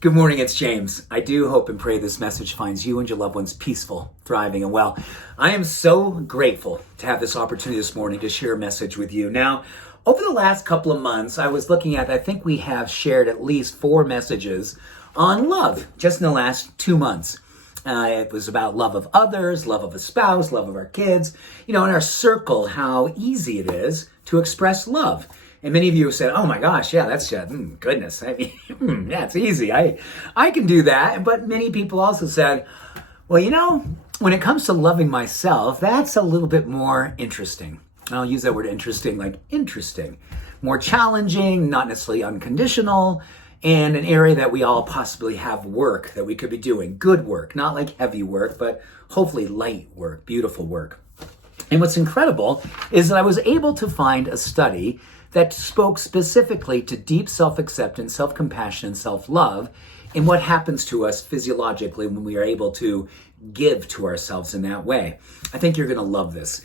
Good morning, it's James. I do hope and pray this message finds you and your loved ones peaceful, thriving, and well. I am so grateful to have this opportunity this morning to share a message with you. Now, over the last couple of months, I was looking at, I think we have shared at least 4 messages on love just in the last 2 months. It was about love of others, love of a spouse, love of our kids, in our circle, how easy it is to express love. And many of you have said, oh my gosh, yeah, that's goodness. I mean, yeah, it's easy. I can do that. But many people also said, well, when it comes to loving myself, that's a little bit more interesting. I'll use that word interesting, like interesting, more challenging, not necessarily unconditional, and an area that we all possibly have work that we could be doing. Good work, not like heavy work, but hopefully light work, beautiful work. And what's incredible is that I was able to find a study that spoke specifically to deep self-acceptance, self-compassion, and self-love, and what happens to us physiologically when we are able to give to ourselves in that way. I think you're going to love this.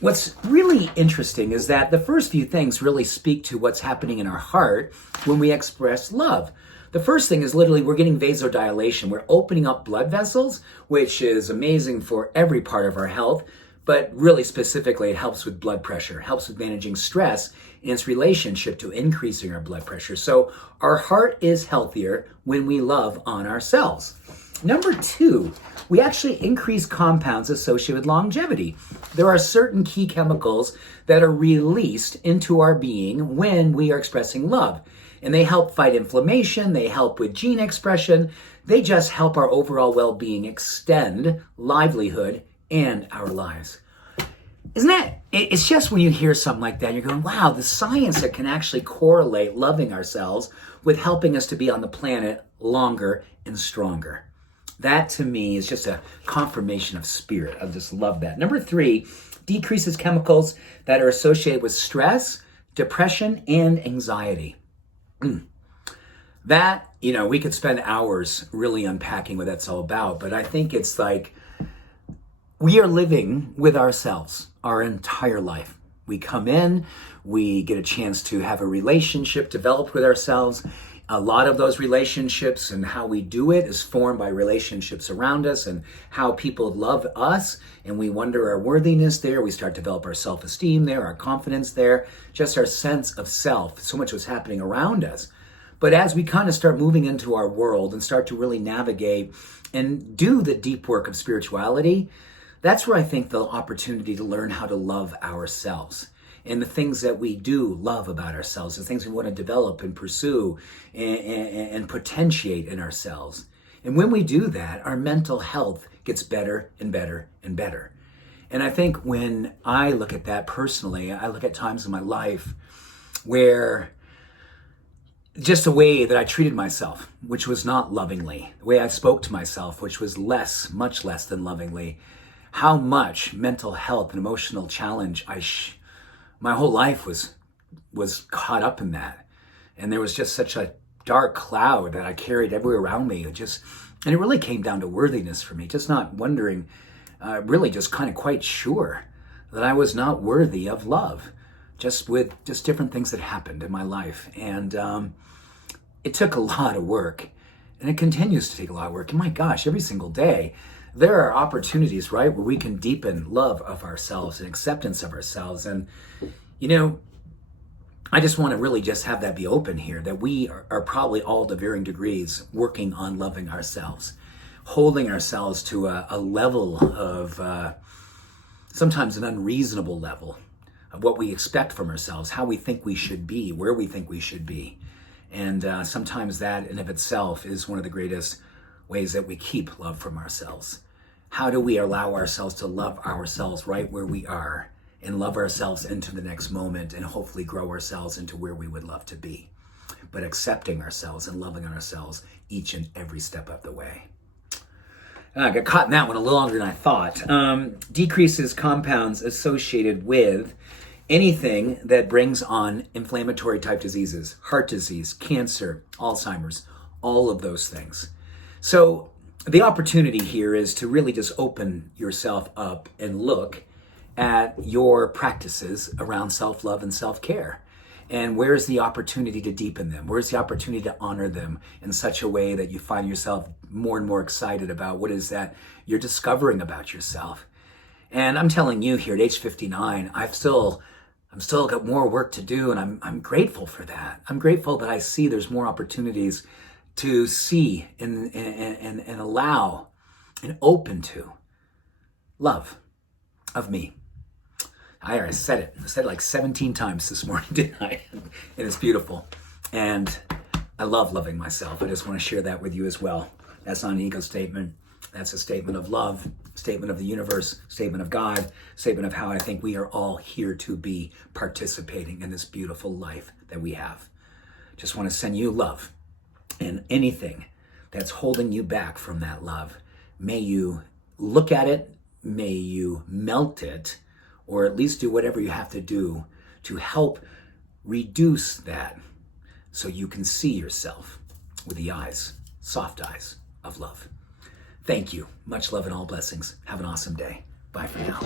What's really interesting is that the first few things really speak to what's happening in our heart when we express love. The first thing is literally we're getting vasodilation. We're opening up blood vessels, which is amazing for every part of our health. But really specifically, it helps with blood pressure, helps with managing stress and its relationship to increasing our blood pressure. So our heart is healthier when we love on ourselves. Number 2, we actually increase compounds associated with longevity. There are certain key chemicals that are released into our being when we are expressing love. And they help fight inflammation, they help with gene expression, they just help our overall well-being extend livelihood and our lives. Isn't that, it's just when you hear something like that, you're going, wow, the science that can actually correlate loving ourselves with helping us to be on the planet longer and stronger. That to me is just a confirmation of spirit. I just love that. Number 3, decreases chemicals that are associated with stress, depression, and anxiety. That, we could spend hours really unpacking what that's all about, but I think it's like, we are living with ourselves our entire life. We come in, we get a chance to have a relationship developed with ourselves. A lot of those relationships and how we do it is formed by relationships around us and how people love us, and we wonder our worthiness there. We start to develop our self-esteem there, our confidence there, just our sense of self. So much was happening around us. But as we kind of start moving into our world and start to really navigate and do the deep work of spirituality, that's where I think the opportunity to learn how to love ourselves and the things that we do love about ourselves, the things we want to develop and pursue and potentiate in ourselves. And when we do that, our mental health gets better and better and better. And I think when I look at that personally, I look at times in my life where just the way that I treated myself, which was not lovingly, the way I spoke to myself, which was much less than lovingly, how much mental health and emotional challenge my whole life was caught up in that. And there was just such a dark cloud that I carried everywhere around me. And it really came down to worthiness for me, just not wondering, really just kind of quite sure that I was not worthy of love, just with just different things that happened in my life. And it took a lot of work, and it continues to take a lot of work. And my gosh, every single day, there are opportunities, right, where we can deepen love of ourselves and acceptance of ourselves. And, I just want to really just have that be open here, that we are probably all to varying degrees working on loving ourselves, holding ourselves to a level of sometimes an unreasonable level of what we expect from ourselves, how we think we should be, where we think we should be. And sometimes that in of itself is one of the greatest ways that we keep love from ourselves. How do we allow ourselves to love ourselves right where we are and love ourselves into the next moment and hopefully grow ourselves into where we would love to be, but accepting ourselves and loving ourselves each and every step of the way. I got caught in that one a little longer than I thought. Decreases compounds associated with anything that brings on inflammatory type diseases, heart disease, cancer, Alzheimer's, all of those things. So the opportunity here is to really just open yourself up and look at your practices around self-love and self-care. And where's the opportunity to deepen them? Where's the opportunity to honor them in such a way that you find yourself more and more excited about what is that you're discovering about yourself? And I'm telling you here at age 59, I'm still got more work to do, and I'm grateful for that. I'm grateful that I see there's more opportunities to see and allow and open to love of me. I said it. I said it like 17 times this morning, didn't I? And it's beautiful. And I love loving myself. I just want to share that with you as well. That's not an ego statement. That's a statement of love, statement of the universe, statement of God, statement of how I think we are all here to be participating in this beautiful life that we have. Just want to send you love. And anything that's holding you back from that love, may you look at it, may you melt it, or at least do whatever you have to do to help reduce that so you can see yourself with the eyes, soft eyes of love. Thank you. Much love and all blessings. Have an awesome day. Bye for now.